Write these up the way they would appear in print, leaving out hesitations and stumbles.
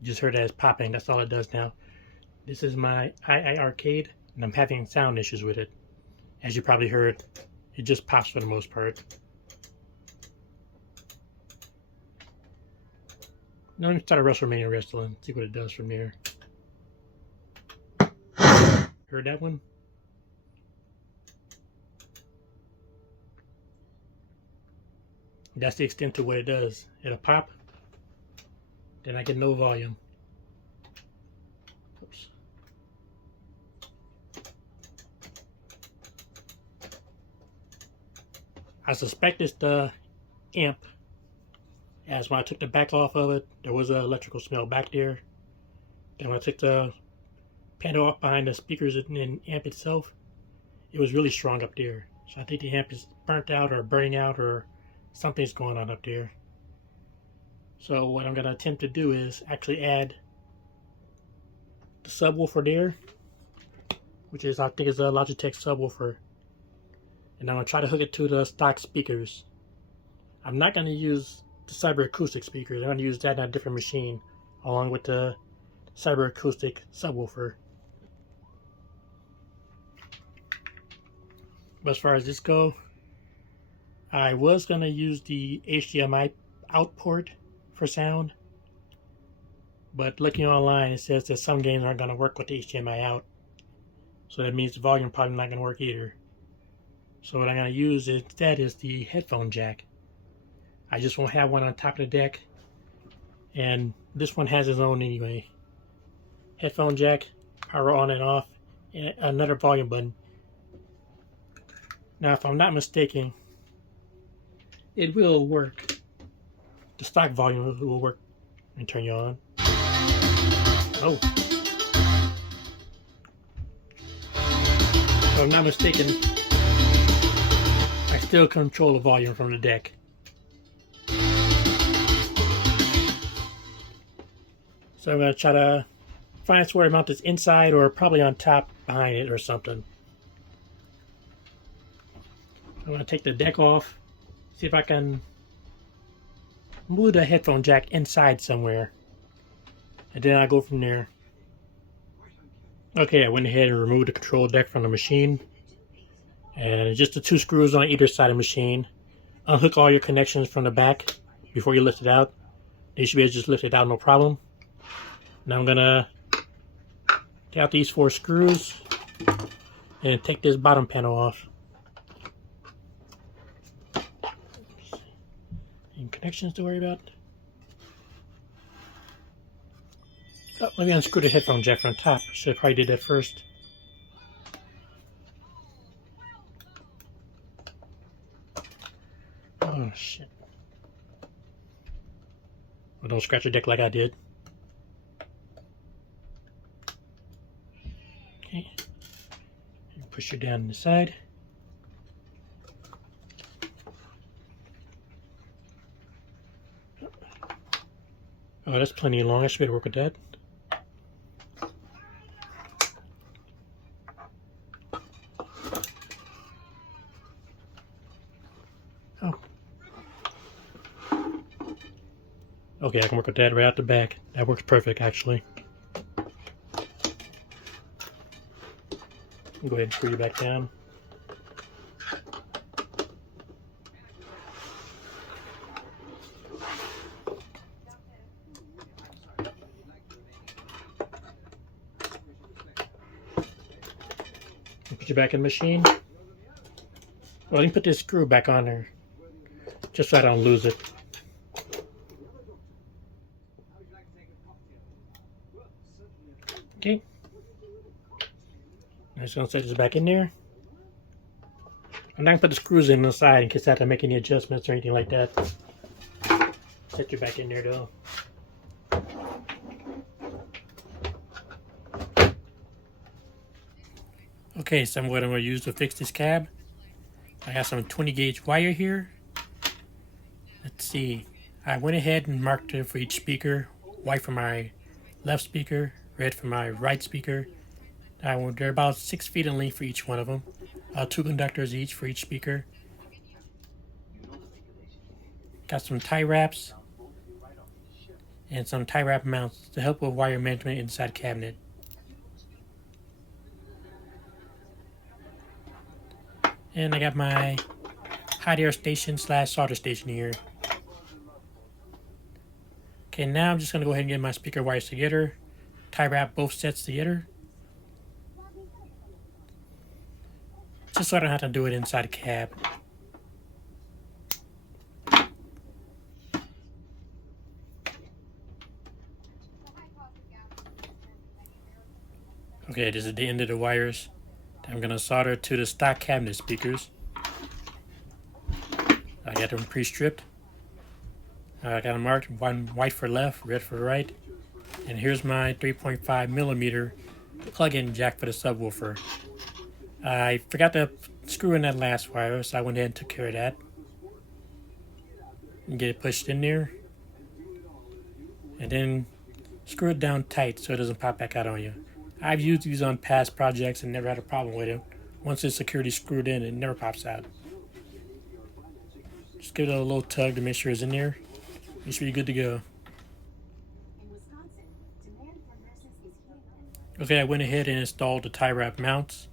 You just heard that it's popping. That's all it does now. This is my IiRcade, and I'm having sound issues with it. As you probably heard, it just pops for the most part. Now let me start a WrestleMania wrestling, see what it does from there. Heard that one? That's the extent to what it does. It'll pop, then I get no volume. Oops. I suspect it's the amp, as when I took the back off of it, there was an electrical smell back there. Then when I took the panel off behind the speakers and amp itself, it was really strong up there. So I think the amp is burnt out or burning out or something's going on up there. So what I'm going to attempt to do is actually add the subwoofer there, which is, I think, is a Logitech subwoofer. And I'm going to try to hook it to the stock speakers. I'm not going to use the cyber acoustic speakers. I'm going to use that in a different machine along with the cyber acoustic subwoofer. But as far as this go, I was going to use the HDMI out port for sound, but looking online it says that some games aren't going to work with the HDMI out, so that means the volume probably not going to work either. So what I'm going to use instead is the headphone jack. I just won't have one on top of the deck, and this one has its own anyway. Headphone jack, power on and off, and another volume button. Now if I'm not mistaken, it will work. The stock volume will work and turn you on. Oh. If I'm not mistaken, I still control the volume from the deck. So I'm going to try to find where to mount this inside or probably on top behind it or something. I'm going to take the deck off, see if I can move the headphone jack inside somewhere, and then I'll go from there. Okay, I went ahead and removed the control deck from the machine, and just the 2 screws on either side of the machine. Unhook all your connections from the back before you lift it out. You should be able to just lift it out no problem. Now I'm gonna take out these 4 screws and take this bottom panel off. Any connections to worry about? Oh, let me unscrew the headphone jack from the top. Should have probably did that first. Oh shit. Well, don't scratch your deck like I did. Okay. Push it down the side. Oh, that's plenty long. I should be able to work with that. Oh. Okay, I can work with that right out the back. That works perfect, actually. Go ahead and screw you back down. Put you back in the machine. Well, let me put this screw back on there, just so I don't lose it. Okay. I'm just gonna set this back in there. I'm not gonna put the screws in the side in case I have to make any adjustments or anything like that. Set you back in there though. Okay, so what I'm gonna use to fix this cab. I got some 20 gauge wire here. Let's see. I went ahead and marked it for each speaker. White for my left speaker, red for my right speaker. They're about 6 feet in length for each one of them. 2 conductors each for each speaker. Got some tie wraps. and some tie wrap mounts to help with wire management inside the cabinet. And I got my hot air station / solder station here. Okay, now I'm just going to go ahead and get my speaker wires together, tie wrap both sets together, just so I don't have to do it inside the cab. Okay, this is the end of the wires. I'm going to solder to the stock cabinet speakers. I got them pre-stripped. I got them marked, one white for left, red for right. And here's my 3.5 millimeter plug-in jack for the subwoofer. I forgot to screw in that last wire, so I went ahead and took care of that. And get it pushed in there. And then screw it down tight so it doesn't pop back out on you. I've used these on past projects and never had a problem with it. Once it's securely screwed in, it never pops out. Just give it a little tug to make sure it's in there. You should be good to go. Okay, I went ahead and installed the tie wrap mounts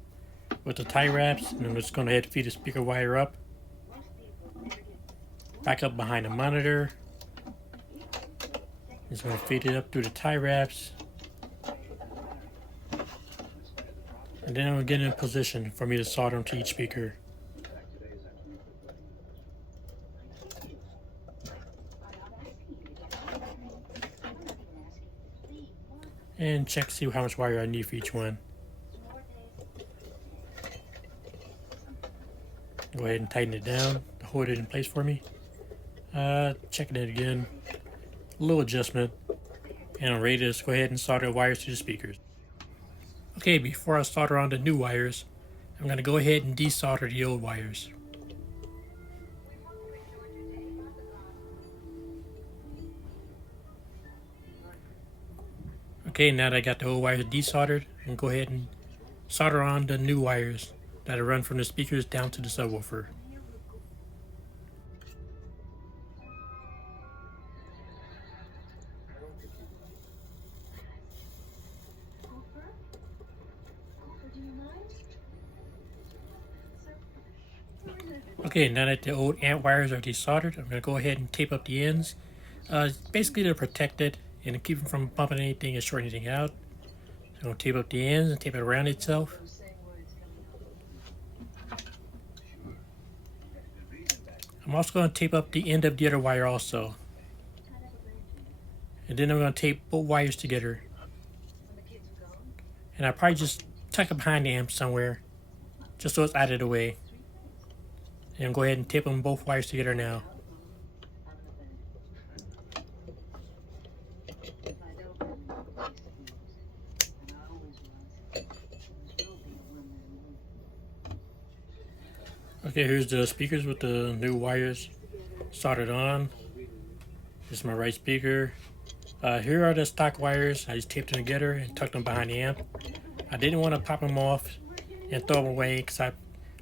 with the tie wraps, and I'm just going to head feed the speaker wire up. Back up behind the monitor. Just going to feed it up through the tie wraps. And then I'm going to get in position for me to solder them to each speaker. And check to see how much wire I need for each one. Go ahead and tighten it down to hold it in place for me. Checking it again. A little adjustment. And I'm ready to just go ahead and solder the wires to the speakers. Okay, before I solder on the new wires, I'm going to go ahead and desolder the old wires. Okay, now that I got the old wires desoldered, I'm going to go ahead and solder on the new wires that run from the speakers down to the subwoofer. Okay, now that the old amp wires are desoldered, I'm going to go ahead and tape up the ends. Basically to protect it and to keep them from bumping anything and shorting anything out. So I'm going to tape up the ends and tape it around itself. I'm also going to tape up the end of the other wire also. And then I'm going to tape both wires together. And I'll probably just tuck it behind the amp somewhere, just so it's out of the way. And go ahead and tape them both wires together now. Okay, here's the speakers with the new wires soldered on. This is my right speaker. Here are the stock wires. I just taped them together and tucked them behind the amp. I didn't want to pop them off and throw them away because I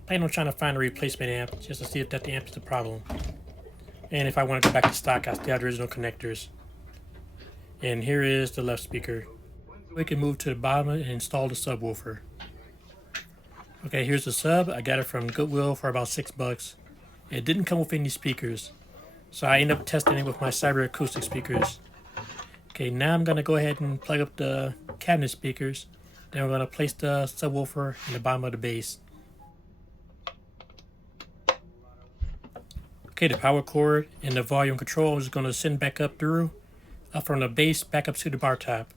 plan on trying to find a replacement amp just to see if that amp is the problem. And if I want to go back to stock, I still have the original connectors. And here is the left speaker. We can move to the bottom and install the subwoofer. Okay, here's the sub. I got it from Goodwill for about $6. It didn't come with any speakers, so I ended up testing it with my Cyber Acoustic speakers. Okay, now I'm going to go ahead and plug up the cabinet speakers. Then we're going to place the subwoofer in the bottom of the bass. Okay, the power cord and the volume control is going to send back up through, up from the bass back up to the bar top.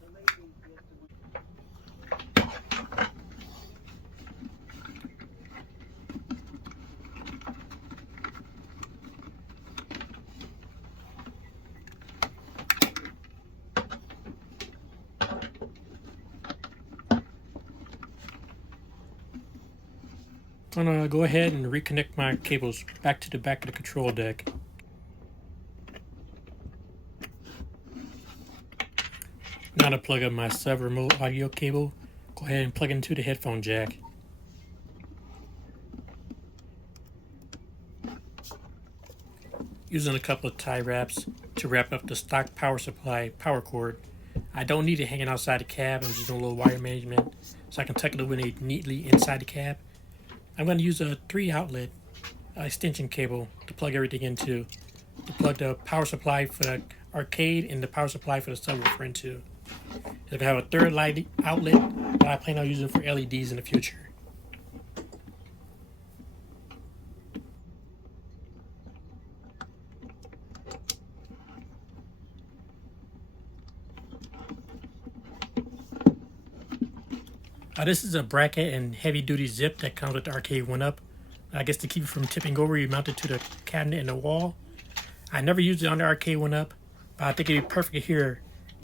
I'm going to go ahead and reconnect my cables back to the back of the control deck. Now to plug up my sub remote audio cable, go ahead and plug it into the headphone jack. Using a couple of tie wraps, to wrap up the stock power supply power cord. I don't need it hanging outside the cab. I'm just doing a little wire management so I can tuck it away neatly inside the cab. I'm going to use a 3-outlet extension cable to plug everything into, to plug the power supply for the IiRcade and the power supply for the subwoofer into. It's going to have a third light outlet that I plan on using for LEDs in the future. This is a bracket and heavy duty zip that comes with the IiRcade 1-Up. I guess to keep it from tipping over, you mount it to the cabinet and the wall. I never used it on the IiRcade 1-Up, but I think it'd be perfect here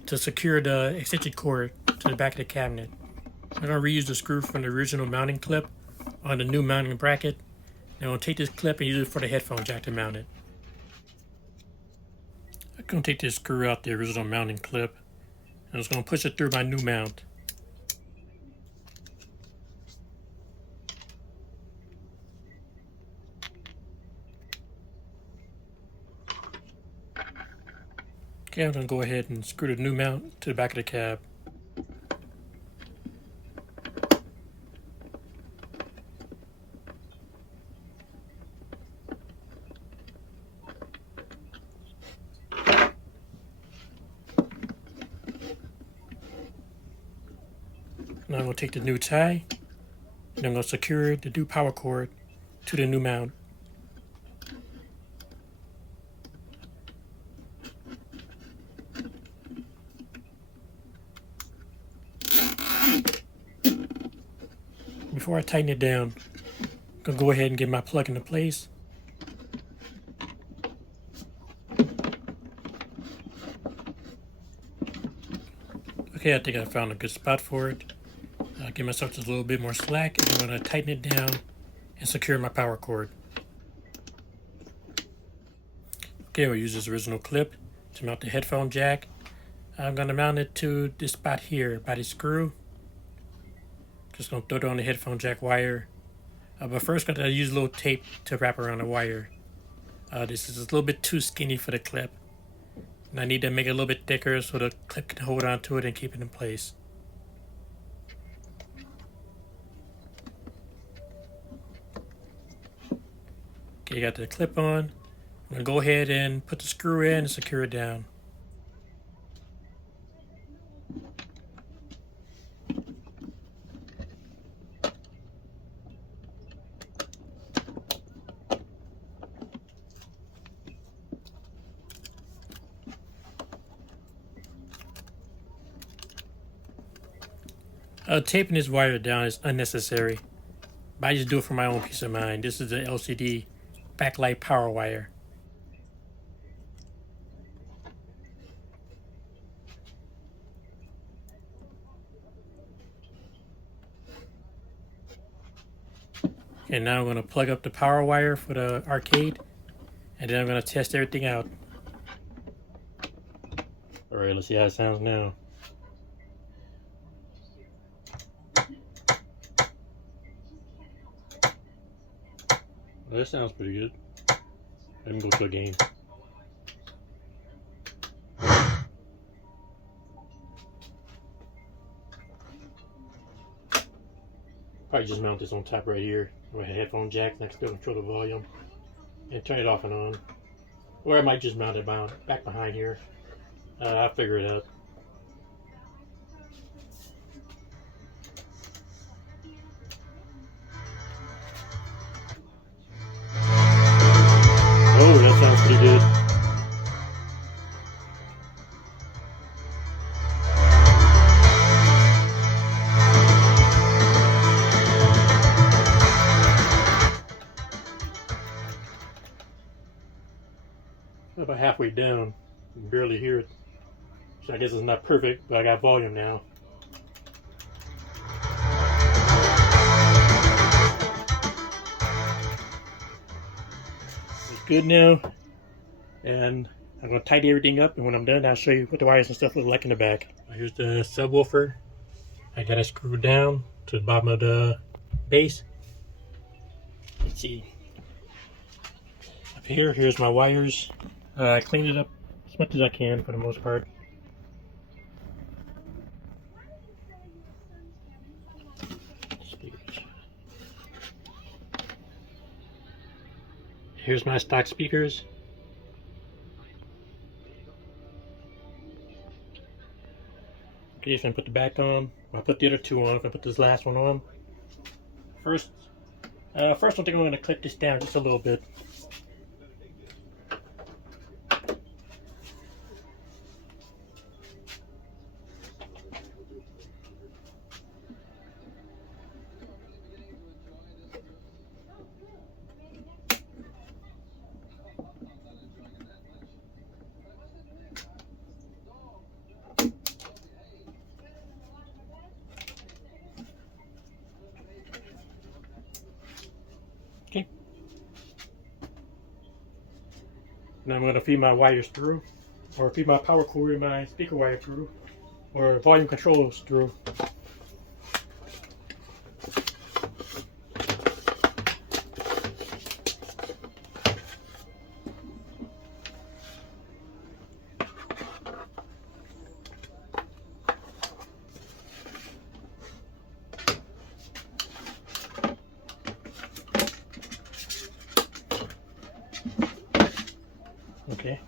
to secure the extension cord to the back of the cabinet. I'm going to reuse the screw from the original mounting clip on the new mounting bracket. I'm going to take this clip and use it for the headphone jack to mount it. I'm going to take this screw out the original mounting clip and I'm just going to push it through my new mount. Okay, I'm going to go ahead and screw the new mount to the back of the cab. Now I'm going to take the new tie and I'm going to secure the new power cord to the new mount. Before I tighten it down, I'm going to go ahead and get my plug into place. Okay, I think I found a good spot for it. I'll give myself just a little bit more slack and I'm going to tighten it down and secure my power cord. Okay, we'll use this original clip to mount the headphone jack. I'm going to mount it to this spot here by the screw. Just going to throw it on the headphone jack wire. But first I'm going to use a little tape to wrap around the wire. This is a little bit too skinny for the clip. And I need to make it a little bit thicker so the clip can hold on to it and keep it in place. Okay, you got the clip on. I'm going to go ahead and put the screw in and secure it down. Taping this wire down is unnecessary, but I just do it for my own peace of mind. This is the LCD backlight power wire. And now I'm going to plug up the power wire for the IiRcade, and then I'm going to test everything out. Alright, let's see how it sounds now. Well, that sounds pretty good. Let me go to a game. Probably just mount this on top right here with a headphone jack next to control the volume and turn it off and on. Or I might just mount it back behind here. I'll figure it out. Oh, that sounds pretty good. About halfway down, you can barely hear it. So I guess it's not perfect, but I got volume now. It's good now, and I'm going to tidy everything up, and when I'm done I'll show you what the wires and stuff look like in the back. Here's the subwoofer. I got it screwed down to the bottom of the base. Let's see. Up here's my wires. I cleaned it up as much as I can for the most part. Speakers. Here's my stock speakers. Okay, so I'm gonna put the back on. I'll put the other two on if I put this last one on. First one thing, I'm going to clip this down just a little bit. Okay. Now I'm going to feed my wires through, or feed my power cord and my speaker wire through, or volume controls through. Okay.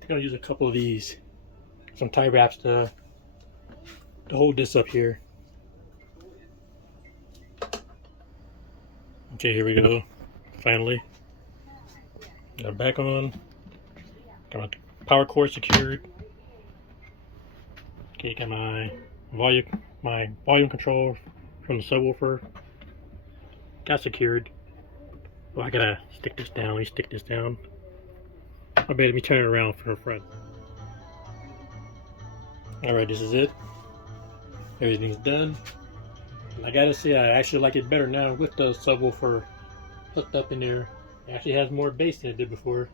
I'm going to use a couple of these, some tie wraps to hold this up here. Okay, here we go. Finally. Got it back on. Got my power cord secured. Okay, got my volume control from the subwoofer. Got secured. Well, I gotta stick this down. Let me stick this down. I better me turn it around from the front. Alright, this is it. Everything's done. And I gotta say, I actually like it better now with the subwoofer hooked up in there. It actually has more bass than it did before.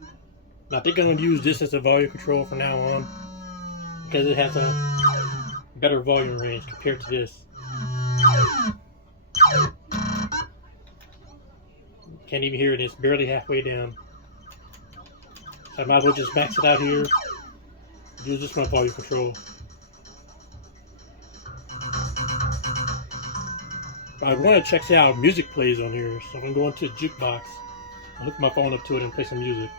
And I think I'm gonna use this as a volume control from now on, because it has a better volume range compared to this. Can't even hear it, it's barely halfway down. So I might as well just max it out here. Use this my volume control. I want to check see how music plays on here, so I'm going to go into the jukebox and hook my phone up to it and play some music.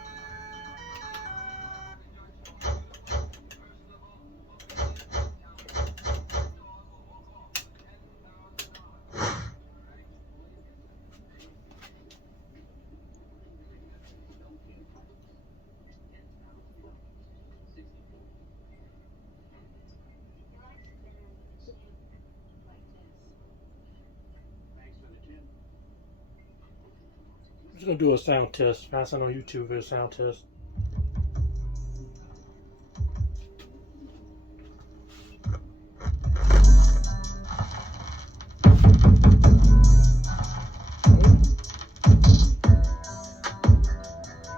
I'm just going to do a sound test. Find something on YouTube for a sound test.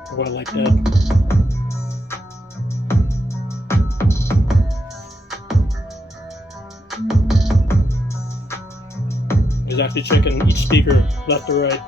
Oh, I like that. He's actually checking each speaker left or right.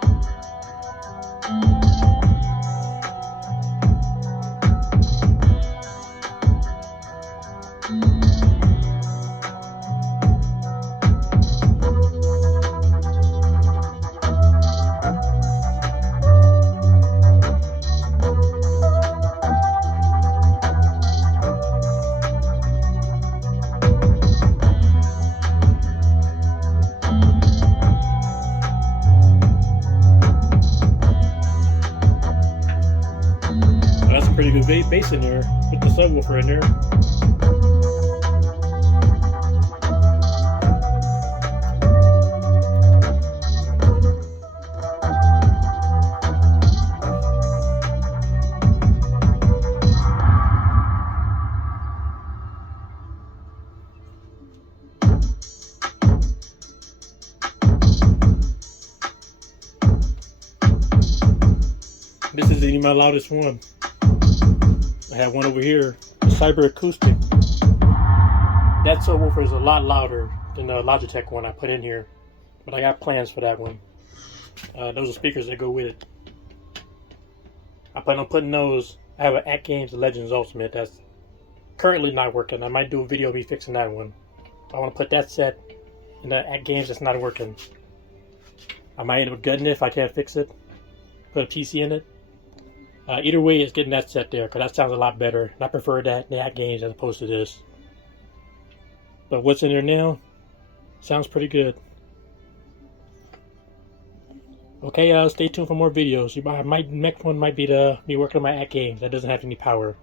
good bass in there with the subwoofer in there. This isn't even my loudest one. I have one over here, the Cyber Acoustic. That subwoofer is a lot louder than the Logitech one I put in here, but I got plans for that one. Those are speakers that go with it. I plan on putting those. I have an IiRcade Legends Ultimate that's currently not working. I might do a video of me fixing that one. I want to put that set in the IiRcade that's not working. I might end up gutting it if I can't fix it. Put a PC in it. Either way, it's getting that set there because that sounds a lot better. And I prefer that in the IiRcade as opposed to this. But what's in there now sounds pretty good. Okay, stay tuned for more videos. Next one might be me working on my IiRcade that doesn't have any power.